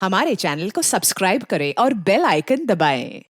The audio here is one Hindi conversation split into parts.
हमारे चैनल को सब्सक्राइब करें और बेल आइकन दबाएं।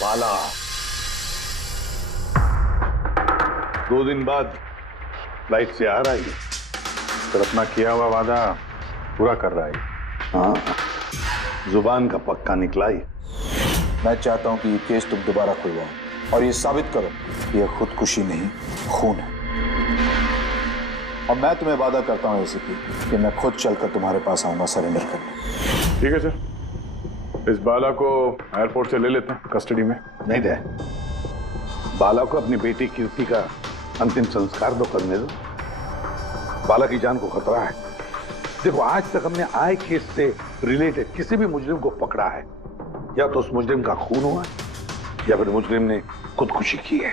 बाला 2 दिन बाद फ्लाइट से आ रहा है, फिर अपना किया हुआ वादा पूरा कर रहा है। हाँ, जुबान का पक्का निकला ही। मैं चाहता हूं कि ये केस तुम दोबारा खुलवाओ और ये साबित करो कि यह खुदकुशी नहीं, खून है। और मैं तुम्हें वादा करता हूं एसीपी कि मैं खुद चलकर तुम्हारे पास आऊंगा सरेंडर करने। ठीक है सर, इस बाला को एयरपोर्ट से ले लेते हैं कस्टडी में। नहीं दे, बाला को अपनी बेटी कीर्ति का अंतिम संस्कार तो करने दो। बाला की जान को खतरा है। देखो, आज तक हमने आए केस से रिलेटेड किसी भी मुजरिम को पकड़ा है, या तो उस मुजरिम का खून हुआ या फिर मुजरिम ने खुदकुशी की है।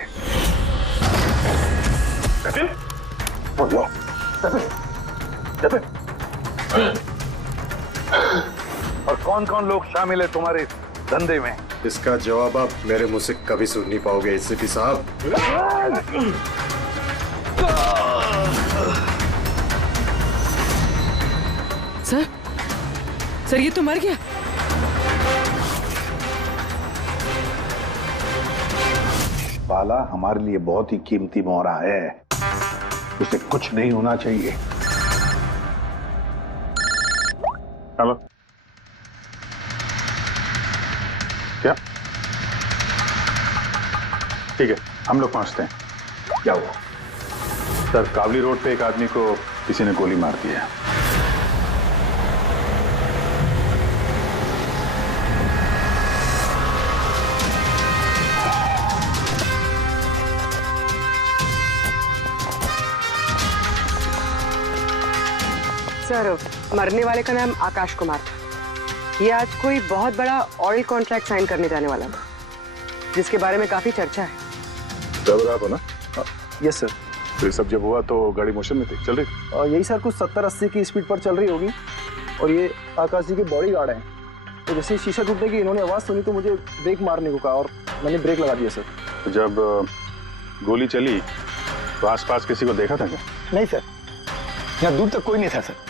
और कौन कौन लोग शामिल है तुम्हारे धंधे में? इसका जवाब आप मेरे मुंह से कभी सुन नहीं पाओगे एसीपी साहब। सर ये तो मर गया। बाला हमारे लिए बहुत ही कीमती मोहरा है, उसे कुछ नहीं होना चाहिए। हेलो, क्या? ठीक है, हम लोग पहुंचते हैं। क्या हुआ? सर, कावली रोड पे एक आदमी को किसी ने गोली मार दी है। सर, मरने वाले का नाम आकाश कुमार था। ये आज कोई बहुत बड़ा ऑयल कॉन्ट्रैक्ट साइन करने जाने वाला था, जिसके बारे में काफी चर्चा है। ड्राइवर आप हो ना? Yes sir. तो ये सब जब हुआ तो गाड़ी मोशन में थी, चल रही? यही सर, कुछ 70-80 की स्पीड पर चल रही होगी। और ये आकाश जी के बॉडीगार्ड हैं। तो जैसे ही शीशा टूटने की इन्होंने आवाज़ सुनी तो मुझे ब्रेक मारने को कहा और मैंने ब्रेक लगा दिया सर। तो जब गोली चली तो आसपास किसी को देखा था क्या? नहीं सर, यहाँ दूर तक कोई नहीं था सर।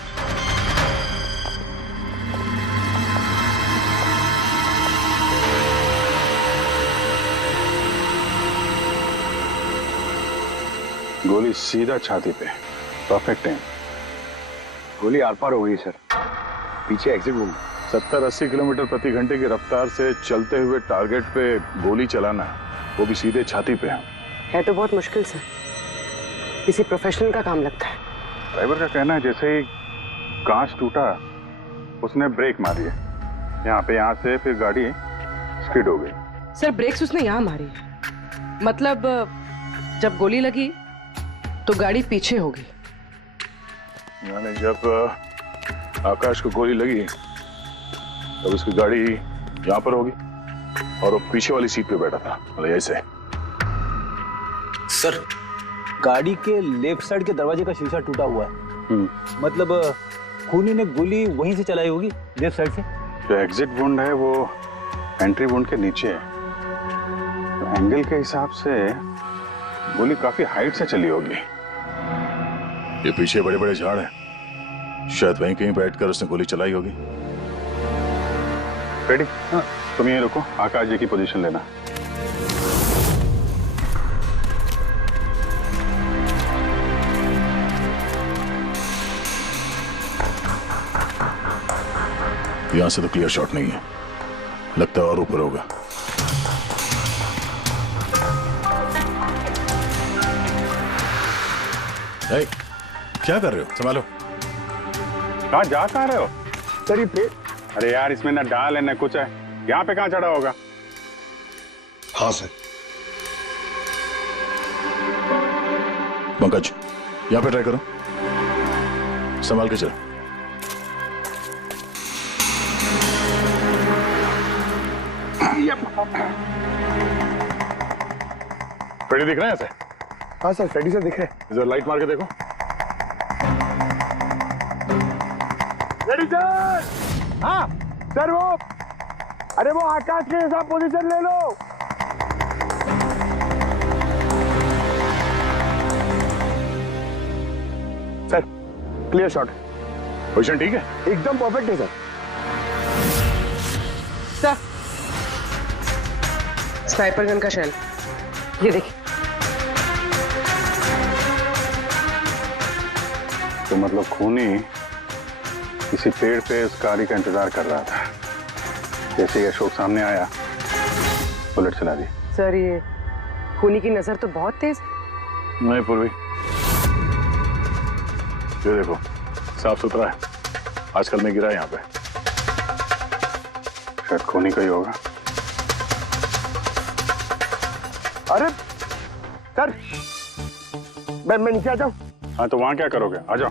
गोली सीधा छाती पे, परफेक्ट टाइम। गोली आर पार हो गई सर, पीछे एग्जिट रूम। 70-80 किलोमीटर प्रति घंटे की रफ्तार से चलते हुए टारगेट पे गोली चलाना, वो भी सीधे छाती पे है तो बहुत मुश्किल सर, किसी प्रोफेशनल का काम लगता है। ड्राइवर का कहना है जैसे ही कांच टूटा उसने ब्रेक मारी है यहाँ से, फिर गाड़ी स्किड हो गई। सर, ब्रेक्स उसने यहाँ मारी, मतलब जब गोली लगी तो गाड़ी पीछे हो गई। यानी जब आकाश को गोली लगी तब उसकी गाड़ी यहाँ पर होगी और वो पीछे वाली सीट पे बैठा था, मतलब ऐसे। सर, गाड़ी के लेफ्ट साइड के दरवाजे का शीशा टूटा हुआ है। मतलब खूनी ने गोली वहीं से चलाई होगी, लेफ्ट साइड से। जो एग्जिट वुंड है वो एंट्री वुंड के नीचे है, तो एंगल के हिसाब से गोली काफी हाइट से चली होगी। ये पीछे बड़े बड़े झाड़ हैं, शायद वहीं कहीं बैठकर उसने गोली चलाई होगी। रेडी? हाँ, तुम यहीं रुको, आकाश जी की पोजीशन लेना। यहां से तो क्लियर शॉट नहीं है, लगता है और ऊपर होगा। ए, क्या कर रहे हो? संभालो। कहाँ जा कहाँ रहे हो? सर ये पेड़। अरे यार इसमें ना डाल है ना कुछ है, यहाँ पे कहाँ चढ़ा होगा? हाँ सर। पंकज, यहाँ पे ट्राई करो, संभाल के चलो। फ्रेडी दिख रहे हैं ऐसे? हाँ सर, फ्रेडी सर दिख रहे हैं। इधर लाइट मार के देखो। Freddy sir! हाँ सर, अरे वो आकाश के जैसा पोजीशन ले लो। Sir clear shot. पोजीशन ठीक है? एकदम परफेक्ट है सर। सर, स्नाइपर गन का शेल, ये देखिए। तो मतलब खूनी किसी पेड़ पे उस गाड़ी का इंतजार कर रहा था, जैसे ही अशोक सामने आया बुलेट चला दी। सर ये खूनी की नजर तो बहुत तेज है। नहीं पूर्वी, ये देखो साफ सुथरा है, आजकल में गिरा है यहाँ पे। शायद खूनी का ही होगा। अरे सर, मैं नीचे आ जाऊं? हाँ तो वहां क्या करोगे? आ जाओ।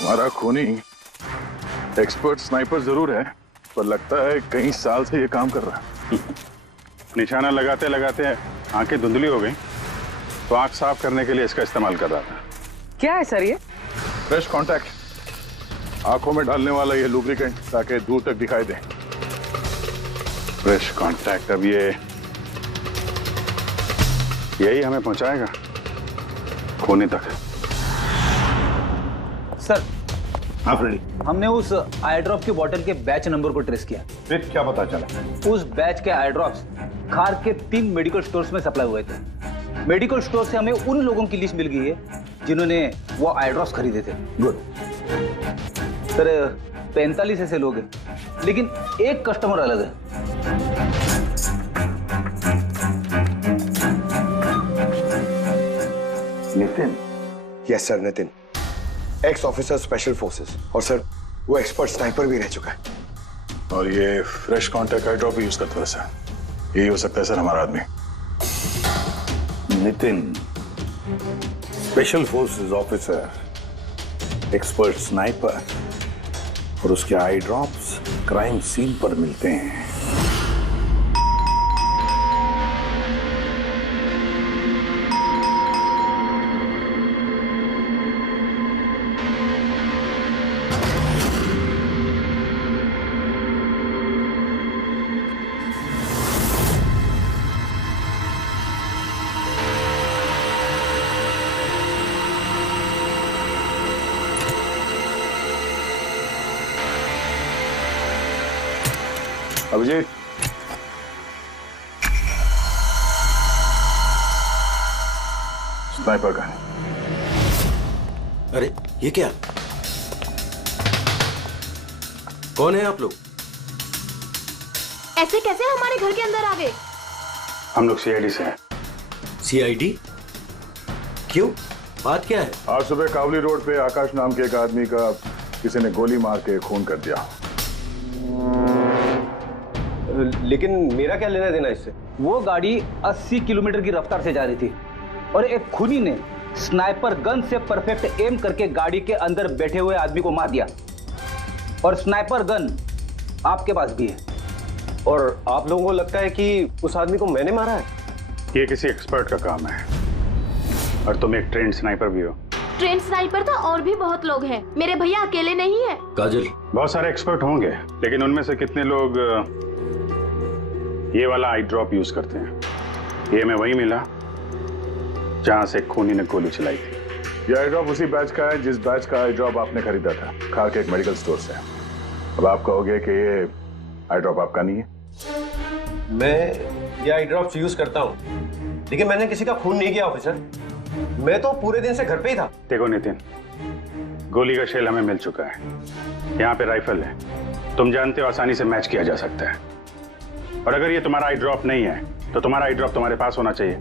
हमारा खूनी एक्सपर्ट स्नाइपर जरूर है, पर लगता है कई साल से ये काम कर रहा है। निशाना लगाते लगाते आंखें धुंधली हो गई, तो आंख साफ करने के लिए इसका इस्तेमाल कर रहा था। क्या है सर ये? फ्रेश कांटेक्ट, आंखों में डालने वाला ये लुब्रिकेंट, ताकि दूर तक दिखाई दे। फ्रेश कांटेक्ट, अब यही हमें पहुंचाएगा खूनी तक। सर, हाँ फ्रेडी, हमने उस आई ड्रॉप के बॉटल के बैच नंबर को ट्रेस किया। फिर क्या पता चला? उस बैच के आई ड्रॉप्स खार के 3 मेडिकल स्टोर्स में सप्लाई हुए थे। मेडिकल स्टोर से हमें उन लोगों की लिस्ट मिल गई है जिन्होंने वो आई ड्रॉप्स खरीदे थे। गुड। सर 45 ऐसे लोग हैं, लेकिन एक कस्टमर अलग है। Nitin? Yes sir, Nitin, x officer special forces, और सर वो एक्सपर्ट स्नाइपर भी रह चुका है। और ये फ्रेश कांटेक्ट आई ड्रॉप यूज करता है सर, यही हो सकता है सर हमारा आदमी। Nitin, special forces officer, expert sniper और उसके आई ड्रॉप्स क्राइम सीन पर मिलते हैं। Abhijeet, sniper gun. अरे ये क्या? कौन है आप लोग? ऐसे कैसे हमारे घर के अंदर आ गए? हम लोग सीआईडी से हैं। सीआईडी? क्यों? बात क्या है? आज सुबह कावली रोड पे आकाश नाम के एक आदमी का किसी ने गोली मार के खून कर दिया। लेकिन मेरा क्या लेना देना इससे? वो गाड़ी 80 किलोमीटर की रफ्तार से जा रही थी और एक खूनी ने स्नाइपर गन से परफेक्ट एम करके गाड़ी के अंदर बैठे हुए आदमी को मार दिया। और स्नाइपर गन आपके पास भी है। और आप लोगों को लगता है कि उस आदमी को मैंने मारा है? ये किसी एक्सपर्ट का काम है, और तुम एक ट्रेंड स्नाइपर भी हो। ट्रेन स्नाइपर तो और भी बहुत लोग हैं, मेरे भैया अकेले नहीं है। काजल, बहुत सारे एक्सपर्ट होंगे, लेकिन उनमें से कितने लोग ये वाला आई ड्रॉप यूज करते हैं? ये हमें वही मिला जहां से खूनी ने गोली चलाई थी। ये आई ड्रॉप उसी बैच का है जिस बैच का आई ड्रॉप आपने खरीदा था खार के एक मेडिकल स्टोर से। अब आप कहोगे कि ये आई ड्रॉप आपका नहीं है। मैं ये आई ड्रॉप्स यूज करता हूँ, लेकिन मैंने किसी का खून नहीं किया ऑफिसर। मैं तो पूरे दिन से घर पे ही था। देखो नितिन, गोली का शेल हमें मिल चुका है, यहाँ पे राइफल है, तुम जानते हो आसानी से मैच किया जा सकता है। और अगर ये तुम्हारा आई ड्रॉप नहीं है तो तुम्हारा आई ड्रॉप तुम्हारे पास होना चाहिए,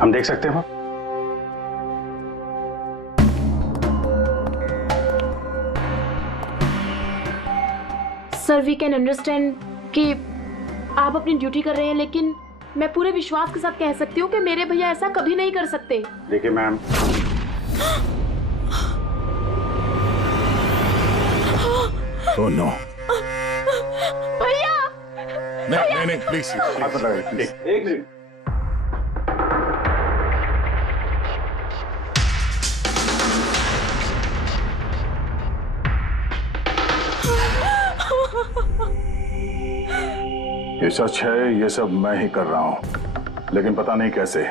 हम देख सकते हो। सर वी कैन अंडरस्टैंड कि आप अपनी ड्यूटी कर रहे हैं, लेकिन मैं पूरे विश्वास के साथ कह सकती हूँ कि मेरे भैया ऐसा कभी नहीं कर सकते। देखिए मैम, ओह नो, भैया नहीं प्लीज, एक मिनट। ये सच है, ये सब मैं ही कर रहा हूं, लेकिन पता नहीं कैसे।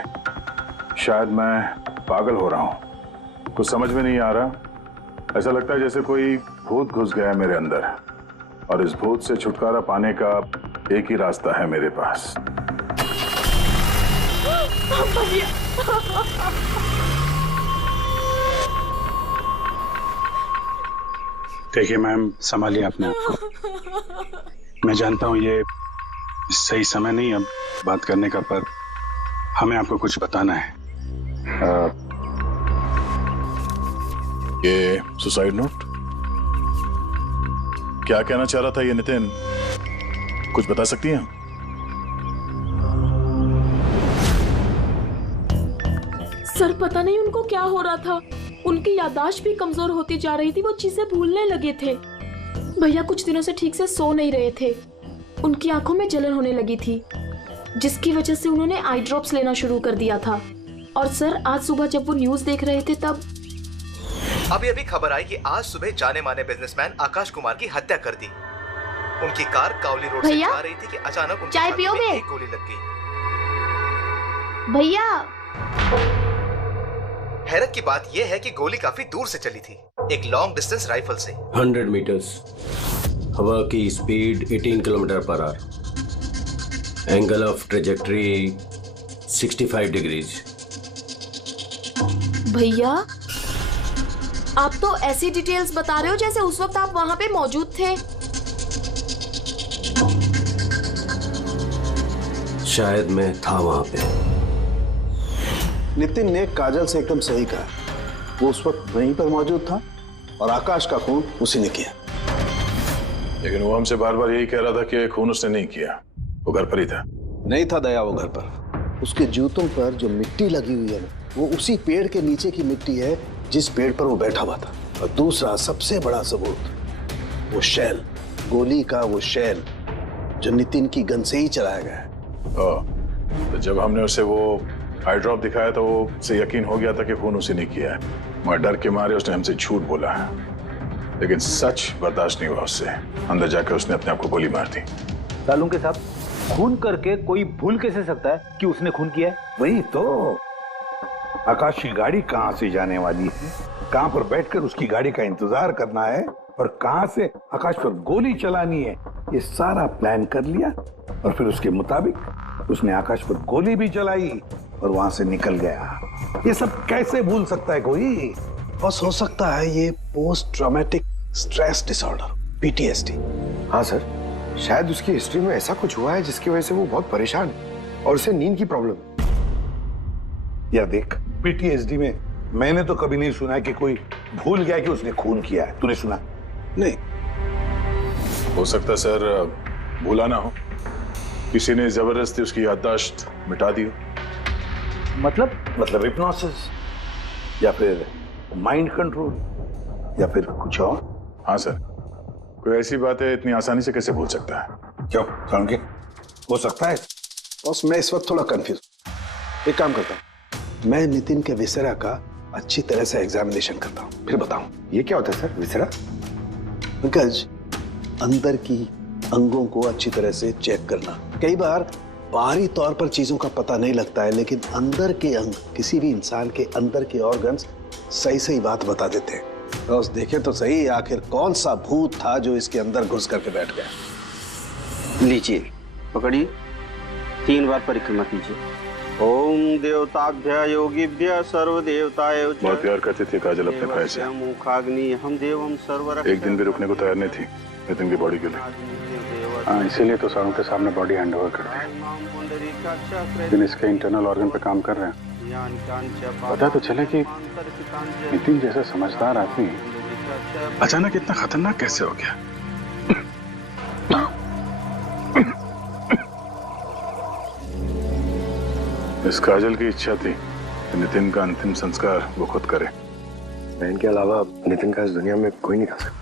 शायद मैं पागल हो रहा हूं, कुछ समझ में नहीं आ रहा। ऐसा लगता है जैसे कोई भूत घुस गया है मेरे अंदर, और इस भूत से छुटकारा पाने का एक ही रास्ता है मेरे पास। देखिए मैम, संभालिए अपने आप को। मैं जानता हूँ ये सही समय नहीं अब बात करने का, पर हमें आपको कुछ बताना है। ये सुसाइड नोट क्या कहना चाह रहा था ये नितिन, कुछ बता सकती हैं? सर पता नहीं उनको क्या हो रहा था, उनकी याददाश्त भी कमजोर होती जा रही थी, वो चीजें भूलने लगे थे। भैया कुछ दिनों से ठीक से सो नहीं रहे थे, उनकी आंखों में जलन होने लगी थी, जिसकी वजह से उन्होंने आई ड्रॉप्स लेना शुरू कर दिया था। और सर आज सुबह जब वो न्यूज देख रहे थे तब अभी अभी खबर आई कि आज सुबह जाने माने बिजनेसमैन आकाश कुमार की हत्या कर दी। उनकी कार कावली रोड से जा रही थी कि अचानक उनकी चाय पियोगे? एक गोली लग गई। भैया हैरत की बात यह है कि गोली काफी दूर से चली थी, एक लॉन्ग डिस्टेंस राइफल से। 100 मीटर्स, हवा की speed 18 kilometre per hour, angle of trajectory 65 degrees. भैया आप तो ऐसी डिटेल्स बता रहे हो जैसे उस वक्त आप वहां पे मौजूद थे। शायद मैं था वहां पे। नितिन ने काजल से एकदम सही कहा, वो उस वक्त वहीं पर मौजूद था और आकाश का खून उसी ने किया। लेकिन वो हमसे बार बार यही कह रहा था कि खून उसने नहीं किया, वो घर पर ही था। नहीं था दया वो घर पर, उसके जूतों पर जो मिट्टी लगी हुई है ना, वो उसी पेड़ के नीचे की मिट्टी है जिस पेड़ पर वो बैठा हुआ था। और दूसरा सबसे बड़ा सबूत, वो शेल, गोली का वो शेल जो नितिन की गन से ही चलाया गया है। तो जब हमने उसे वो आई ड्रॉप दिखाया तो वो उसे यकीन हो गया था कि खून उसी ने किया है, मगर डर के मारे उसने हमसे झूठ बोला है। लेकिन सच बर्दाश्त नहीं हुआ उससे, अंदर जाकर उसने अपने आप को गोली मार दी। सालूं के साहब, खून करके कोई भूल कैसे सकता है कि उसने खून किया है? वही तो, आकाश की गाड़ी कहाँ से जाने वाली है, कहाँ पर बैठकर उसकी गाड़ी का इंतजार करना है और कहाँ से आकाश पर गोली चलानी है, ये सारा प्लान कर लिया। और फिर उसके मुताबिक उसने आकाश पर गोली भी चलाई और वहां से निकल गया। ये सब कैसे भूल सकता है कोई? बस हो सकता है ये post traumatic stress disorder, PTSD। हाँ सर, शायद उसकी हिस्ट्री में ऐसा कुछ हुआ है जिसकी वजह से वो बहुत परेशान है और उसे नींद की प्रॉब्लम है। या देख, PTSD में मैंने तो कभी नहीं सुना कि कोई भूल गया कि उसने खून किया है। तूने सुना? नहीं। हो सकता सर भूला ना हो, किसी ने जबरदस्ती उसकी याददाश्त मिटा दी हो। मतलब हिप्नोसिस, या फिर माइंड कंट्रोल, या फिर कुछ और। हाँ सर, कोई ऐसी बात है इतनी आसानी से कैसे भूल सकता है? क्यों समझे? हो सकता है। बस मैं इस वक्त थोड़ा कंफ्यूज। एक काम करता हूँ, मैं नितिन के विसरा का अच्छी तरह से एग्जामिनेशन करता हूँ, फिर बताऊं। ये क्या होता है सर, विसरा? पंकज, अंदर की अंगों को अच्छी तरह से चेक करना। कई बार बाहरी तौर पर चीजों का पता नहीं लगता है, लेकिन अंदर के अंग, किसी भी इंसान के अंदर के ऑर्गन्स सही सही बात बता देते हैं। बस देखे तो सही आखिर कौन सा भूत था जो इसके अंदर घुस करके बैठ गया। लीजिए, पकड़िए, 3 बार परिक्रमा कीजिए। ओम देवताभ्य योगिभ्य सर्वदेवताय बहुत प्यार करती थी काजल अपने भाई से। मुखाग्नि हम देवम सर्वरक्षक। एक दिन भी रुकने को तैयार नहीं थी नितिन की बॉडी के लिए। हाँ, इसीलिए तो सारों के सामने बॉडी हैंड ओवर कर दी। लेकिन इसके इंटरनल ऑर्गन पे काम कर रहे हैं। पता तो चले कि नितिन जैसा समझदार आदमी अचानक इतना खतरनाक कैसे हो गया। इस काजल की इच्छा थी कि नितिन का अंतिम संस्कार वो खुद करे। बहन के अलावा नितिन का इस दुनिया में कोई नहीं कर सकता।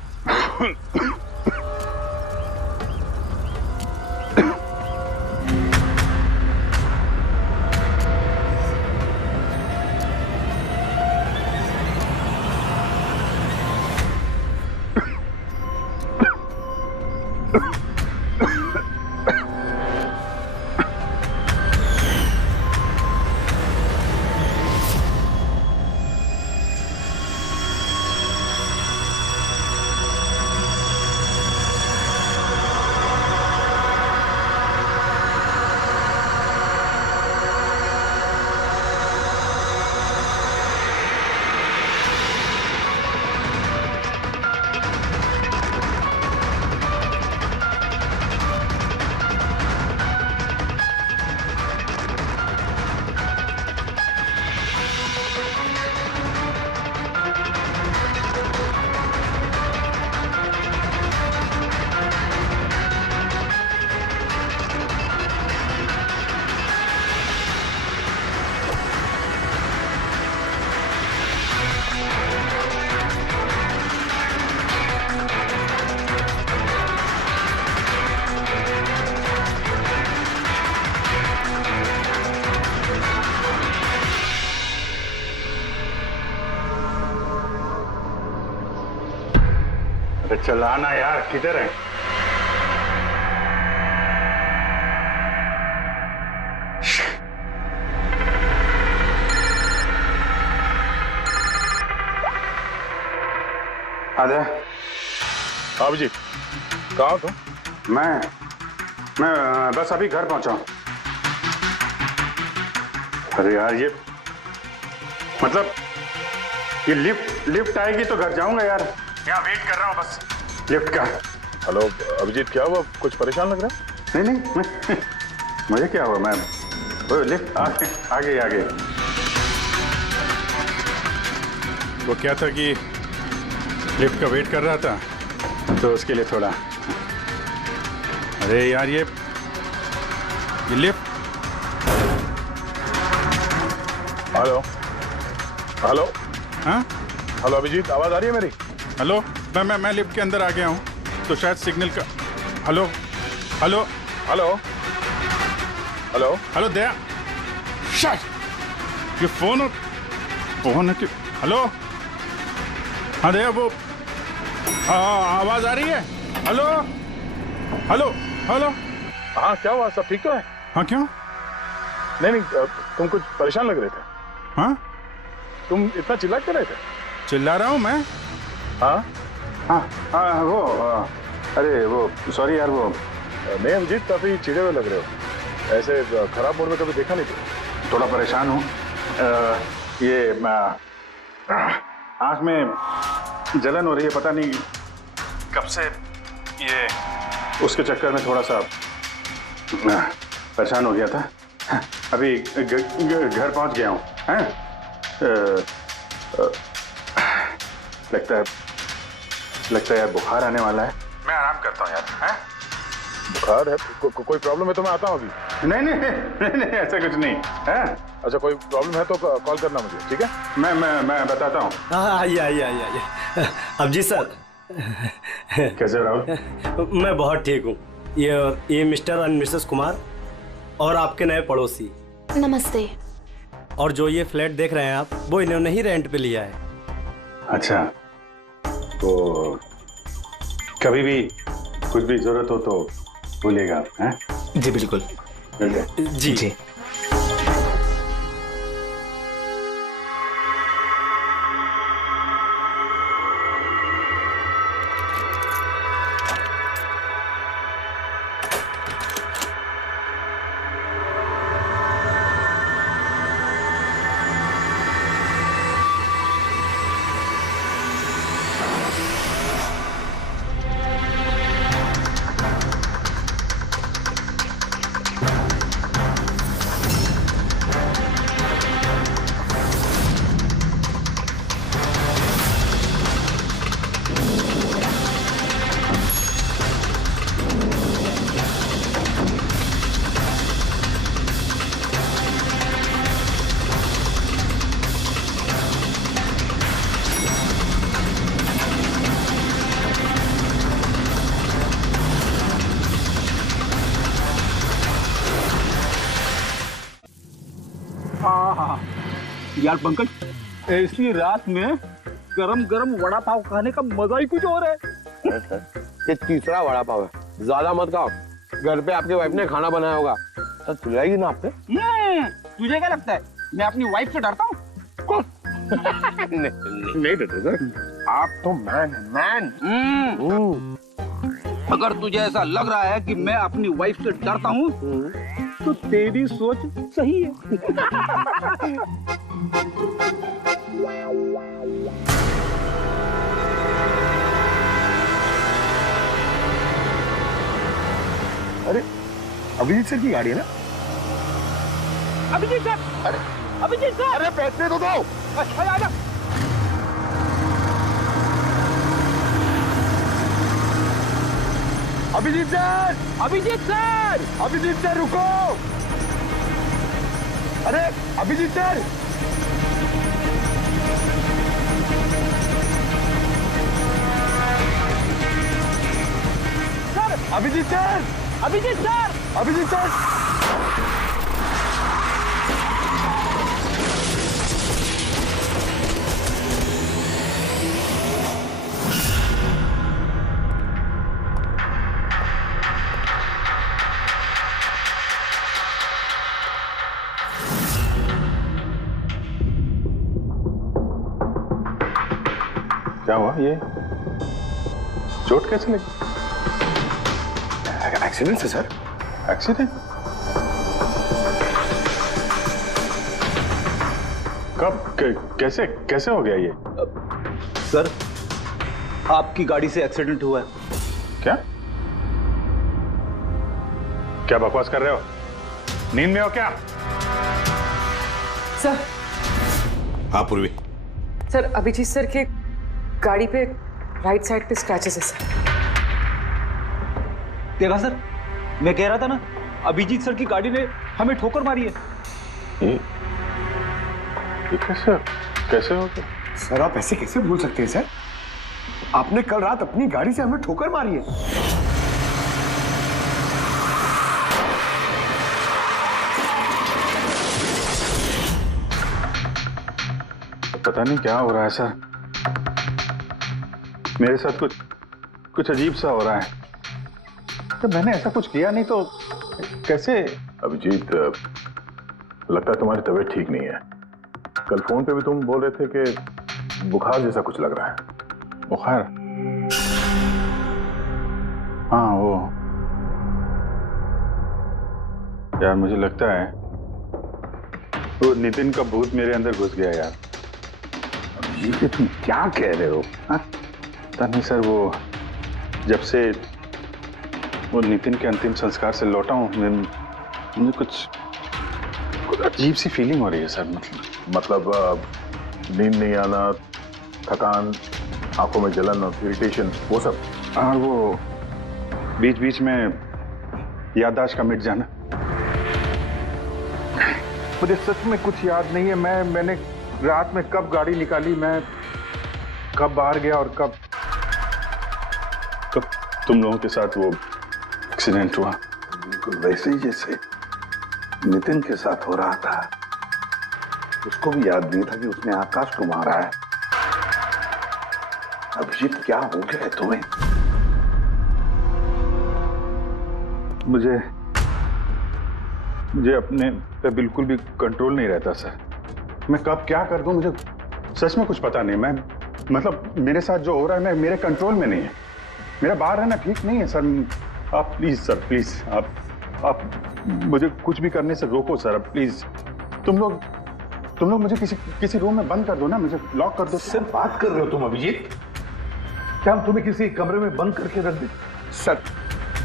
चलाना यार, किधर है? आजा। आप जी कहाँ हो? मैं बस अभी घर पहुंचा हूं। अरे यार ये मतलब ये लिफ्ट आएगी तो घर जाऊंगा यार। यहाँ वेट कर रहा हूँ बस लिफ्ट का। हेलो अभिजीत, क्या हुआ? कुछ परेशान लग रहा है? नहीं मुझे क्या हुआ, मैं वो लिफ्ट आ गई। वो क्या था कि लिफ्ट का वेट कर रहा था तो उसके लिए थोड़ा। अरे यार ये लिफ्ट। Hello hello. हाँ हेलो अभिजीत, आवाज आ रही है मेरी? हेलो, मैं लिफ्ट के अंदर आ गया हूँ तो शायद सिग्नल का। Hello hello hello hello hello Daya, शायद ये फोन है कि। हेलो हाँ दया, वो आवाज आ रही है? Hello hello hello. हाँ क्या हुआ, सब ठीक तो है? हाँ क्यों? नहीं तुम कुछ परेशान लग रहे थे। हाँ तुम इतना चिल्ला क्यों रहे थे? चिल्ला रहा हूँ मैं? हाँ वो अरे वो सॉरी यार वो। नहीं अभिजीत, काफी चिढ़े हुए लग रहे हो। ऐसे खराब मूड में कभी देखा नहीं था। थोड़ा परेशान हूँ। ये आँख में जलन हो रही है, पता नहीं कब से। ये उसके चक्कर में थोड़ा सा परेशान हो गया था। अभी घर पहुँच गया हूँ। लगता है यार बुखार आने वाला है। मैं आराम करता हूँ यार। बुखार है? कोई प्रॉब्लम है तो मैं आता हूँ अभी। नहीं ऐसा कुछ नहीं है। अच्छा कोई प्रॉब्लम है तो कॉल करना मुझे, ठीक है? मैं बताता हूँ। आइए। अब जी सर। कैसे हो राहुल? मैं बहुत ठीक हूँ। ये मिस्टर एंड मिसेस कुमार और आपके नए पड़ोसी। नमस्ते। और जो ये फ्लैट देख रहे हैं आप, वो इन्होंने ही रेंट पे लिया है। अच्छा, तो कभी भी कुछ भी जरूरत हो तो बोलिएगा आप। हैं? जी बिल्कुल। जी। यार पंकज, ऐसी रात में गरम गरम वड़ा पाव खाने का मजा ही कुछ और है। ये तीसरा वड़ा पाव है, ज्यादा मत खाओ। घर पे आपकी वाइफ ने खाना बनाया होगा तो खिलाएगी ना आपसे। तुझे क्या लगता है मैं अपनी वाइफ से डरता हूँ? नहीं डरते सर, आप तो मैन। अगर तुझे ऐसा लग रहा है कि मैं अपनी वाइफ से डरता हूँ तो तेरी सोच सही है। अरे अभिजीत सर की गाड़ी है ना? अभिजीत सर, अभिजीत सर, अरे पैसे तो दो। आजा। Abhijeet sir, Abhijeet sir, Abhijeet sir रुको। अरे Abhijeet sir, Abhijeet sir, Abhijeet sir, Abhijeet sir. क्या हुआ? ये चोट कैसे लगी? एक्सीडेंट है सर। एक्सीडेंट? कब? कैसे कैसे हो गया ये? सर, आपकी गाड़ी से एक्सीडेंट हुआ है। क्या क्या बकवास कर रहे हो? नींद में हो क्या? सर। हाँ पूर्वी। सर, अभिजीत सर के गाड़ी पे राइट साइड पे स्क्रैचेस है सर। देखा सर, मैं कह रहा था ना, अभिजीत सर की गाड़ी ने हमें ठोकर मारी है। ये कैसे कैसे हो गया? सर आप ऐसे कैसे भूल सकते हैं सर? आपने कल रात अपनी गाड़ी से हमें ठोकर मारी है। पता नहीं क्या हो रहा है सर, मेरे साथ कुछ अजीब सा हो रहा है। तो मैंने ऐसा कुछ किया नहीं तो कैसे? अभिजीत, लगता है तुम्हारी तबीयत ठीक नहीं है। कल फोन पे भी तुम बोल रहे थे कि बुखार जैसा कुछ लग रहा है। बुखार? हाँ वो यार, मुझे लगता है वो नितिन का भूत मेरे अंदर घुस गया यार। ये तुम क्या कह रहे हो? पता नहीं सर, वो जब से वो नितिन के अंतिम संस्कार से लौटा हूँ, मुझे कुछ अजीब सी फीलिंग हो रही है सर। मतलब नींद नहीं आना, थकान, आंखों में जलन और इरिटेशन, वो सब? और वो बीच बीच में याददाश्त का मिट जाना। मुझे सच में कुछ याद नहीं है। मैंने रात में कब गाड़ी निकाली, मैं कब बाहर गया और कब तुम लोगों के साथ वो एक्सीडेंट हुआ। बिल्कुल वैसे ही जैसे नितिन के साथ हो रहा था। उसको भी याद नहीं था कि उसने आकाश को मारा है। अभिजीत, क्या हो गया है तुम्हें? मुझे अपने पे बिल्कुल भी कंट्रोल नहीं रहता सर। मैं कब क्या कर दूं, मुझे सच में कुछ पता नहीं। मैं मतलब मेरे साथ जो हो रहा है, मैं मेरे कंट्रोल में नहीं है। मेरा बाहर रहना ठीक नहीं है सर। आप प्लीज सर, प्लीज आप मुझे कुछ भी करने से रोको सर, प्लीज। तुम लोग मुझे किसी रूम में बंद कर दो ना, मुझे लॉक कर दो। सर बात कर रहे हो तुम अभिजीत? क्या हम तुम्हें किसी कमरे में बंद करके रख दे? सर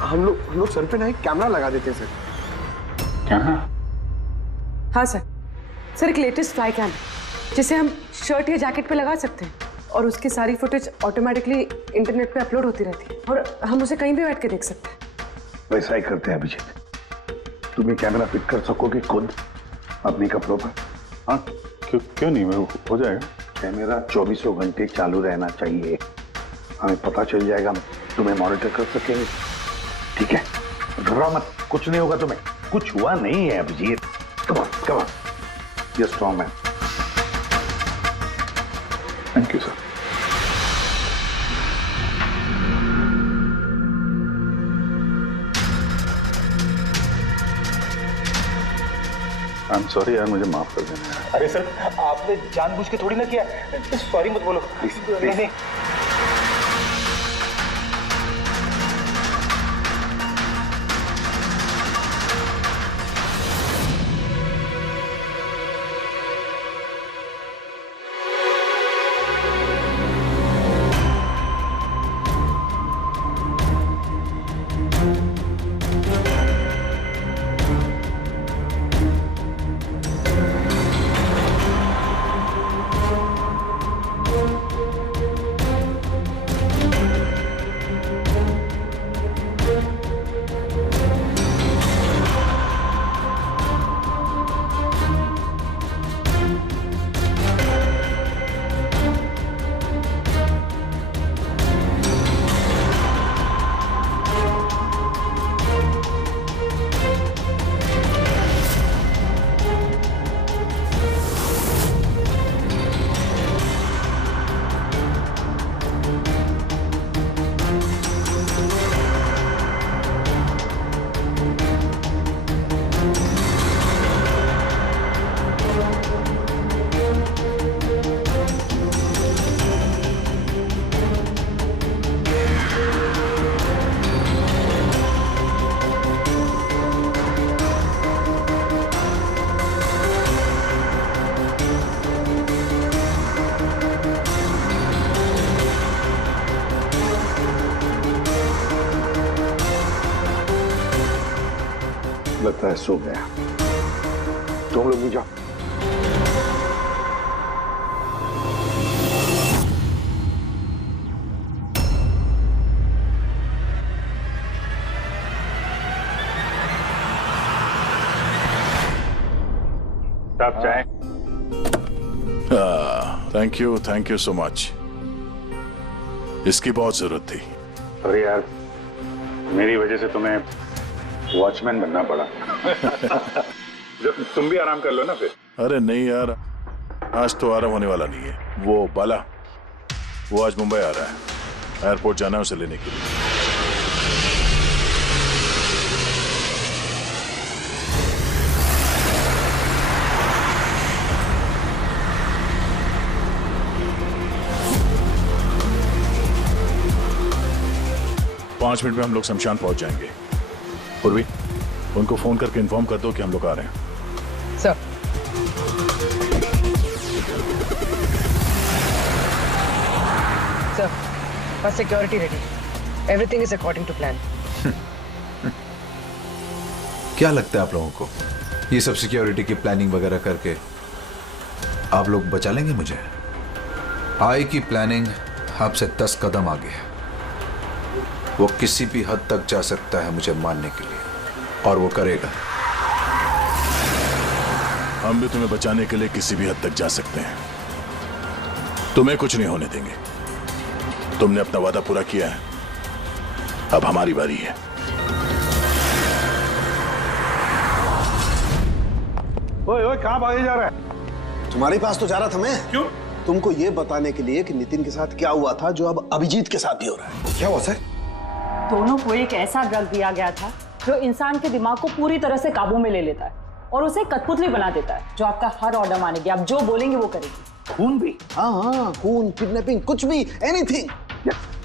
हम लोग सर पे ना एक कैमरा लगा देते हैं सर। कैमरा? हाँ सर, एक लेटेस्ट फ्लाई कैम जिसे हम शर्ट या जैकेट पे लगा सकते हैं और उसकी सारी फुटेज ऑटोमेटिकली इंटरनेट पे अपलोड होती रहती है और हम उसे कहीं भी बैठ के देख सकते हैं। वैसा ही करते हैं अभिजीत। तुम्हें कैमरा फिट कर सकोगे खुद अपने कपड़ों पर? हाँ, क्यों नहीं, हो जाएगा। कैमरा 24 घंटे चालू रहना चाहिए। हमें पता चल जाएगा, तुम्हें मॉनिटर कर सकेंगे। ठीक है, घबराओ मत, कुछ नहीं होगा तुम्हें। कुछ हुआ नहीं है Abhijeet. Come on, you strong man. Thank you sir. I am sorry यार, मुझे माफ कर देना यार। अरे सर, आपने जानबूझ के थोड़ी ना किया, सॉरी मत बोलो। नहीं नहीं, लगता है सो गया। तुम लोग भी जाओ। साहब चाय। Thank you so much. इसकी बहुत जरूरत थी। अरे यार, मेरी वजह से तुम्हें वॉचमैन बनना पड़ा। तुम भी आराम कर लो ना फिर। अरे नहीं यार, आज तो आराम होने वाला नहीं है। वो बाला, वो आज मुंबई आ रहा है, एयरपोर्ट जाना है उसे लेने के लिए। पांच मिनट में हम लोग शमशान पहुंच जाएंगे। पूर्वी, उनको फोन करके इन्फॉर्म कर दो कि हम लोग आ रहे हैं। सर, सर, बस security ready, everything is according to plan. क्या लगता है आप लोगों को, ये सब सिक्योरिटी की प्लानिंग वगैरह करके आप लोग बचा लेंगे मुझे? आई की प्लानिंग आपसे 10 कदम आगे है। वो किसी भी हद तक जा सकता है मुझे मारने के लिए, और वो करेगा। हम भी तुम्हें बचाने के लिए किसी भी हद तक जा सकते हैं। तुम्हें कुछ नहीं होने देंगे। तुमने अपना वादा पूरा किया है, अब हमारी बारी है। ओए ओए, कहां भागे जा रहा है? तुम्हारे पास तो जा रहा था मैं। क्यों? तुमको ये बताने के लिए कि नितिन के साथ क्या हुआ था, जो अब अभिजीत के साथ भी हो रहा है। क्या हुआ सर? दोनों को एक ऐसा ड्रग दिया गया था जो इंसान के दिमाग को पूरी तरह से काबू में ले लेता है और उसे कठपुतली बना देता है, जो आपका हर ऑर्डर मानेगी। आप जो बोलेंगे वो करेगी। खून भी? हाँ, खून, किडनैपिंग, कुछ भी, एनीथिंग।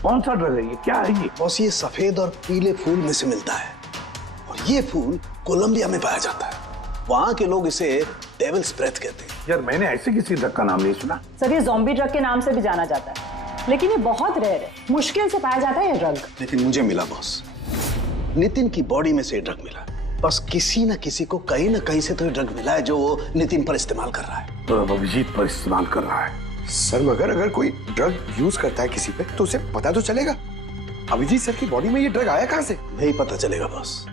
कौन सा ड्रग है ये? क्या है ये? बॉस, ये सफेद और पीले फूल में से मिलता है, और ये फूल कोलंबिया में पाया जाता है। वहां के लोग इसे डेविल्स ब्रेथ कहते हैं। यार, मैंने ऐसे किसी ड्रग का नाम नहीं सुना। सर, ये ज़ॉम्बी ड्रग के नाम से भी जाना जाता है, लेकिन ये बहुत रेयर है, मुश्किल से पाया जाता है ये ड्रग। लेकिन मुझे मिला बॉस, नितिन की बॉडी में से ड्रग मिला। बस किसी न किसी को कहीं ना कहीं से तो ये ड्रग मिला है, जो वो नितिन पर इस्तेमाल कर रहा है। तो अब अभिजीत पर इस्तेमाल कर रहा है। सर, मगर अगर कोई ड्रग यूज करता है किसी पे, तो उसे पता तो चलेगा। अभिजीत सर की बॉडी में ये ड्रग आया कहां से? नहीं पता चलेगा बॉस।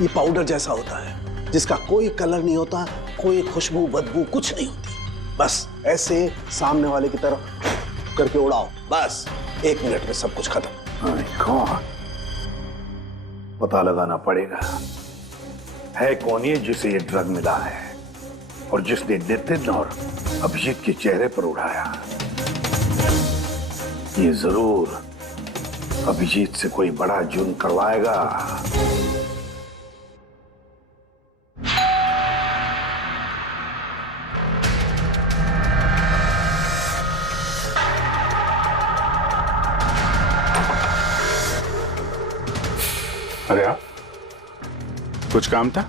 ये पाउडर जैसा होता है, जिसका कोई कलर नहीं होता, कोई खुशबू बदबू कुछ नहीं होती। बस ऐसे सामने वाले की तरफ करके उड़ाओ, बस 1 मिनट में सब कुछ खत्म। पता लगाना पड़ेगा है कौन ये जिसे ये ड्रग मिला है, और जिसने नितिन और अभिजीत के चेहरे पर उड़ाया। ये जरूर अभिजीत से कोई बड़ा जुर्म करवाएगा। अरे आप कुछ काम था?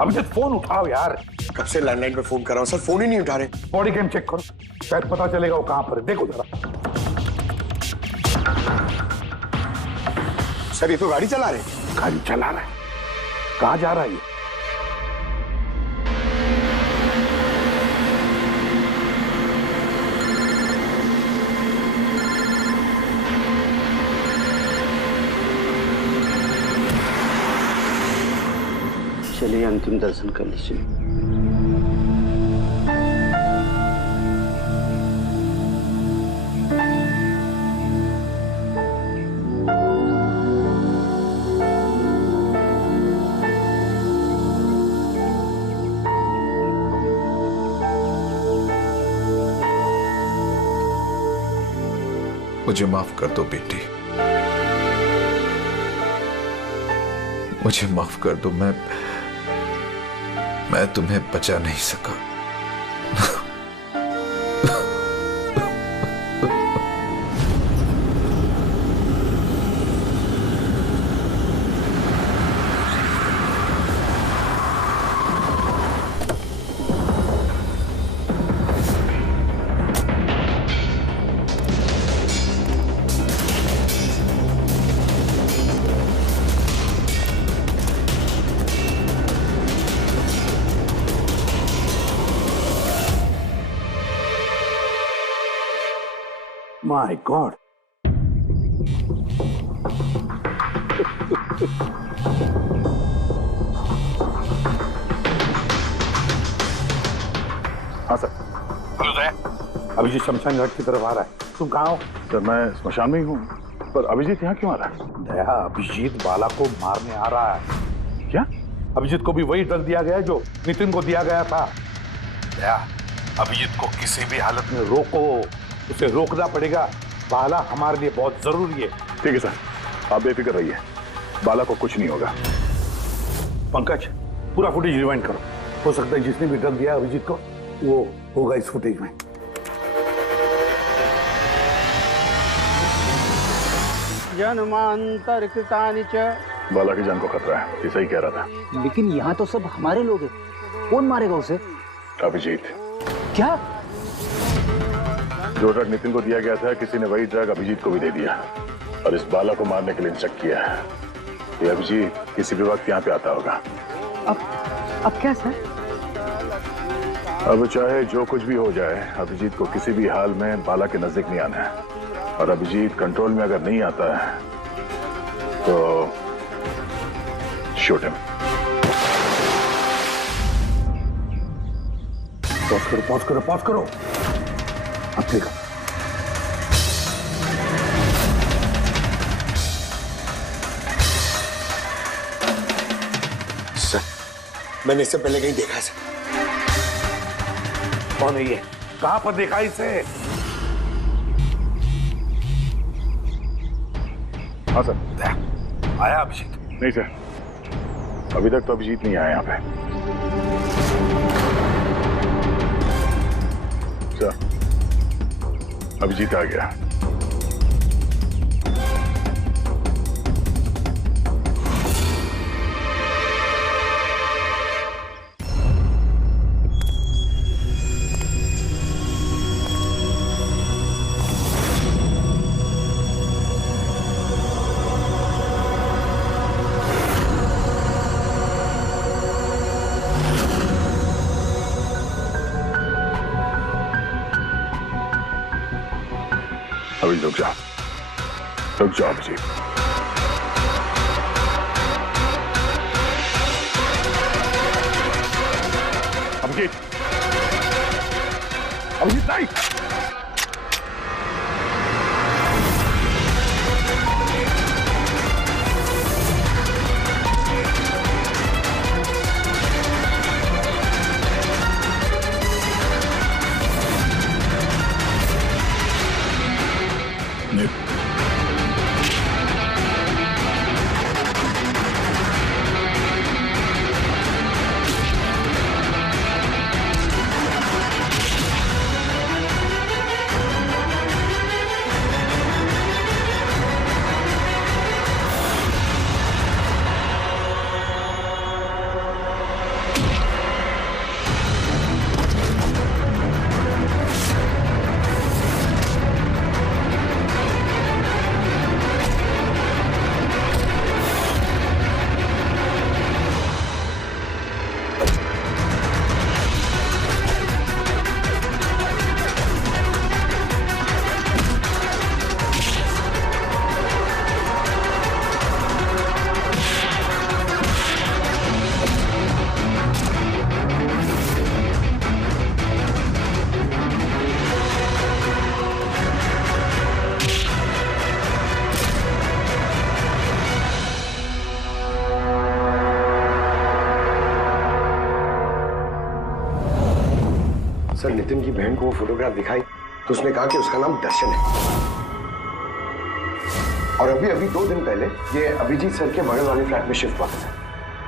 अभिजीत फोन उठाओ यार। कब से लैंडलाइन पे फोन कर रहा हूँ सर, फोन ही नहीं उठा रहे। बॉडी कैम चेक करो, शायद पता चलेगा वो कहां पर है। देखो जरा। सर ये तो गाड़ी चला रहे। गाड़ी चला रहा है? कहां जा रहा है ये? चलिए अंतिम दर्शन कर लीजिए। मुझे माफ कर दो बेटी, मुझे माफ कर दो। मैं तुम्हें बचा नहीं सका। My God. हाँ सर। अभिजीत शमशान घाट की तरफ आ रहा है। तुम कहाँ हो? सर मैं स्मशान में ही हूँ, पर अभिजीत यहाँ क्यों आ रहा है? दया, अभिजीत बाला को मारने आ रहा है। क्या? अभिजीत को भी वही ड्रग दिया गया है जो नितिन को दिया गया था। दया, अभिजीत को किसी भी हालत में रोको, उसे रोकना पड़ेगा। बाला हमारे लिए बहुत जरूरी है। ठीक है सर, आप बेफिक्र रहिए, बाला को कुछ नहीं होगा। पंकज, पूरा फुटेज रिवाइंड करो। हो सकता है जिसने भी ड्रग दिया अभिजीत को वो होगा इस फुटेज में। जन्मांतरकृतानि च। बाला की जान को खतरा है, ये सही कह रहा था। लेकिन यहाँ तो सब हमारे लोग हैं, कौन मारेगा उसे? अभिजीत। क्या? जो ड्रग नितिन को दिया गया था, किसी ने वही ड्रग अभिजीत को भी दे दिया और इस बाला को मारने के लिए इंस्ट्रक्ट किया है। ये अभिजीत किसी भी वक्त यहाँ पे आता होगा। अब क्या सर? अब चाहे जो कुछ भी हो जाए, अभिजीत को किसी भी हाल में बाला के नजदीक नहीं आना है। और अभिजीत कंट्रोल में अगर नहीं आता है तो शूट हिम। पॉज करो, पॉज करो, पॉज करो। अब देखो, सर मैंने इससे पहले कहीं देखा सर। कौन है ये? कहां पर देखा इसे? हाँ सर। आया अभिजीत? नहीं सर, अभी तक तो अभिजीत नहीं आया यहाँ पे। सर अभिजीत आ गया। अभी रुक जाओ अभिजीत। अभिजीत, अभिजीत नहीं। सर, नितिन की बहन को वो फोटोग्राफ दिखाई तो उसने कहा कि उसका नाम दर्शन है। और अभी अभी 2 दिन पहले ये अभिजीत सर के बगल वाले फ्लैट में शिफ्ट हुआ था।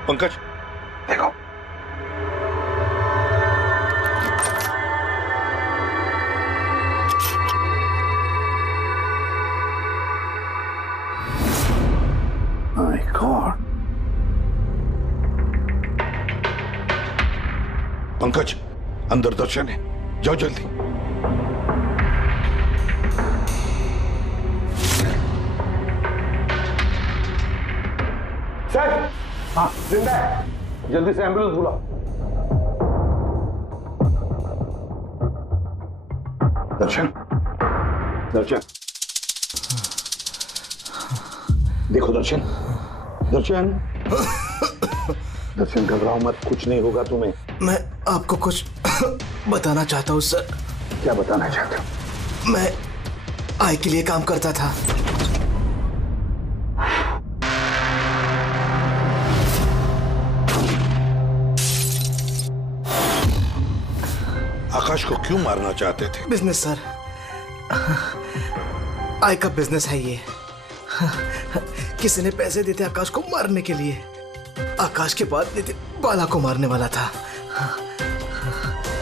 पंकज, देखो। My God. पंकज, अंदर दर्शन है, जाओ जल्दी। सर, हाँ जिंदा है, जल्दी से एम्बुलेंस बुलाओ। दर्शन, दर्शन, देखो दर्शन, दर्शन, दर्शन घबराओ मत, कुछ नहीं होगा तुम्हें। मैं आपको कुछ बताना चाहता हूँ सर। क्या बताना चाहते हो? मैं आय के लिए काम करता था। आकाश को क्यों मारना चाहते थे? बिजनेस सर, आय का बिजनेस है ये। किसी ने पैसे देते आकाश को मारने के लिए। आकाश के बाद नितिन बाला को मारने वाला था,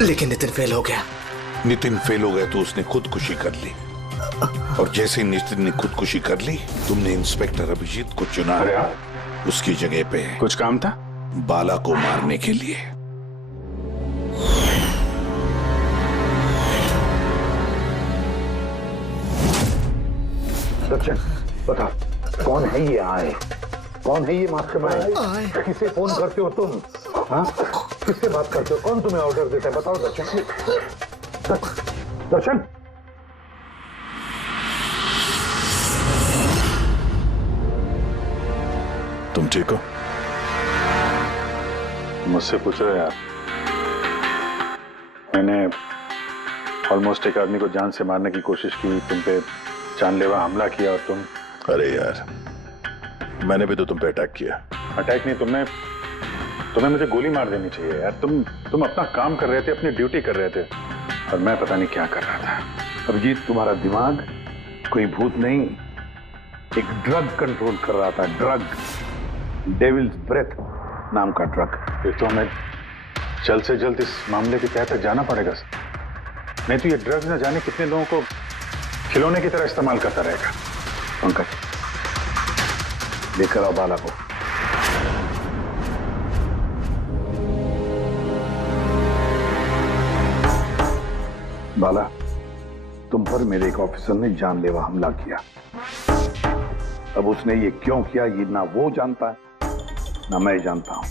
लेकिन नितिन फेल हो गया। नितिन फेल हो गया तो उसने खुदकुशी कर ली, और जैसे नितिन ने खुदकुशी कर ली, तुमने इंस्पेक्टर अभिजीत को चुना उसकी जगह पे। कुछ काम था? बाला को मारने के लिए। दर्शन, बता कौन है ये आए? कौन है ये मास्टरमाइंड? किसे फोन करते हो तुम? हाँ, किससे बात करते हो? कौन तुम्हें ऑर्डर देता है? बताओ दर्शन। दर्शन, तुम ठीक हो? मुझसे पूछ रहे यार। मैंने ऑलमोस्ट एक आदमी को जान से मारने की कोशिश की, तुम पे जानलेवा हमला किया, और तुम। अरे यार, मैंने भी तो तुम पे अटैक किया। अटैक नहीं, तुम्हें मुझे गोली मार देनी चाहिए यार। तुम अपना काम कर रहे थे, अपनी ड्यूटी कर रहे थे, और मैं पता नहीं क्या कर रहा था। अभिजीत, तुम्हारा दिमाग कोई भूत नहीं, एक ड्रग कंट्रोल कर रहा था। ड्रग, डेविल्स ब्रेथ नाम का ड्रग। फिर तो हमें जल्द से जल्द इस मामले की तह तक जाना पड़ेगा। नहीं तो ये ड्रग्स न जाने कितने लोगों को खिलौने की तरह इस्तेमाल करता रहेगा। पंकज, लेकर आओ बाला को। बाला, तुम पर मेरे एक ऑफिसर ने जानलेवा हमला किया। अब उसने ये क्यों किया, ये ना वो जानता है ना मैं जानता हूं।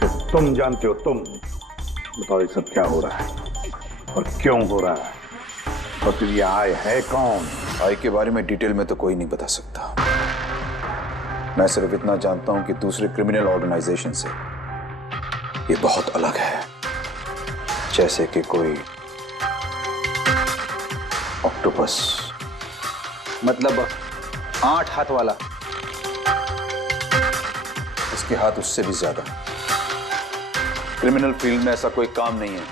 तो तुम जानते हो। तुम बताओ ये सब क्या हो रहा है और क्यों हो रहा है, और फिर ये आय है कौन? आय के बारे में डिटेल में तो कोई नहीं बता सकता। मैं सिर्फ इतना जानता हूं कि दूसरे क्रिमिनल ऑर्गेनाइजेशन से ये बहुत अलग है। जैसे कि कोई ऑक्टोपस। मतलब 8 हाथ वाला। इसके हाथ उससे भी ज्यादा। क्रिमिनल फील्ड में ऐसा कोई काम नहीं है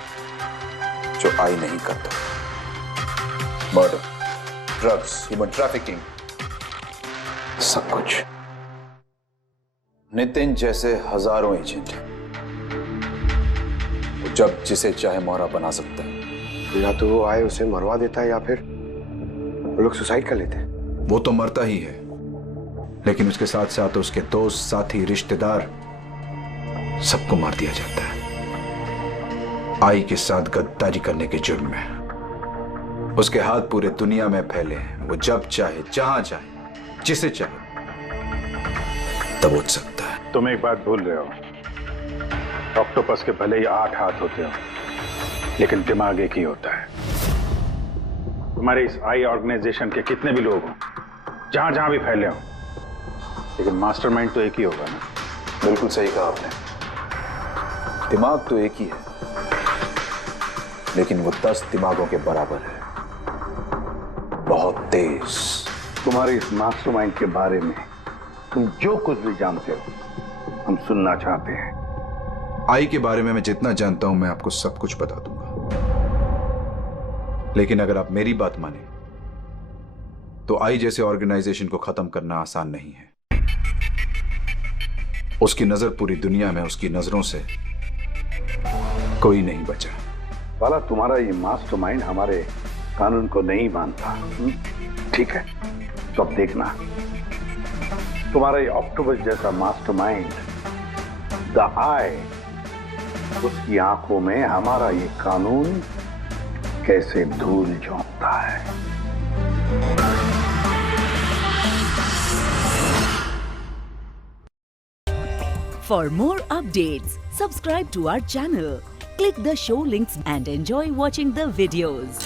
जो आई नहीं करता। मर्डर, ड्रग्स, ह्यूमन ट्रैफिकिंग, सब कुछ। नितिन जैसे हजारों एजेंट हैं, वो जब जिसे चाहे मोहरा बना सकता है। या तो वो आए उसे मरवा देता है या फिर वो लोग सुसाइड कर लेते हैं। वो तो मरता ही है, लेकिन उसके साथ साथ उसके दोस्त, साथी, रिश्तेदार सबको मार दिया जाता है आई के साथ गद्दारी करने के जुर्म में। उसके हाथ पूरे दुनिया में फैले हैं। वो जब चाहे, जहां चाहे, जिसे चाहे दबोच सकता है। तुम एक बात भूल रहे हो, ऑक्टोपस के भले ही 8 हाथ होते हो, लेकिन दिमाग एक ही होता है। तुम्हारे इस आई ऑर्गेनाइजेशन के कितने भी लोग हों, जहां जहां भी फैले हों, लेकिन मास्टरमाइंड तो एक ही होगा ना। बिल्कुल सही कहा आपने। दिमाग तो एक ही है, लेकिन वो 10 दिमागों के बराबर है, बहुत तेज। तुम्हारे इस मास्टरमाइंड के बारे में तुम जो कुछ भी जानते हो हम सुनना चाहते हैं। आई के बारे में मैं जितना जानता हूं मैं आपको सब कुछ बता दूंगा, लेकिन अगर आप मेरी बात माने तो आई जैसे ऑर्गेनाइजेशन को खत्म करना आसान नहीं है। उसकी नजर पूरी दुनिया में, उसकी नजरों से कोई नहीं बचा। वाला तुम्हारा ये मास्टरमाइंड हमारे कानून को नहीं मानता। ठीक है, तो अब देखना तुम्हारा ये ऑक्टोपस जैसा मास्टरमाइंड द आई, उसकी आंखों में हमारा ये कानून कैसे धूल झोंकता है। For more updates, subscribe to our channel, click the show links and enjoy watching the videos.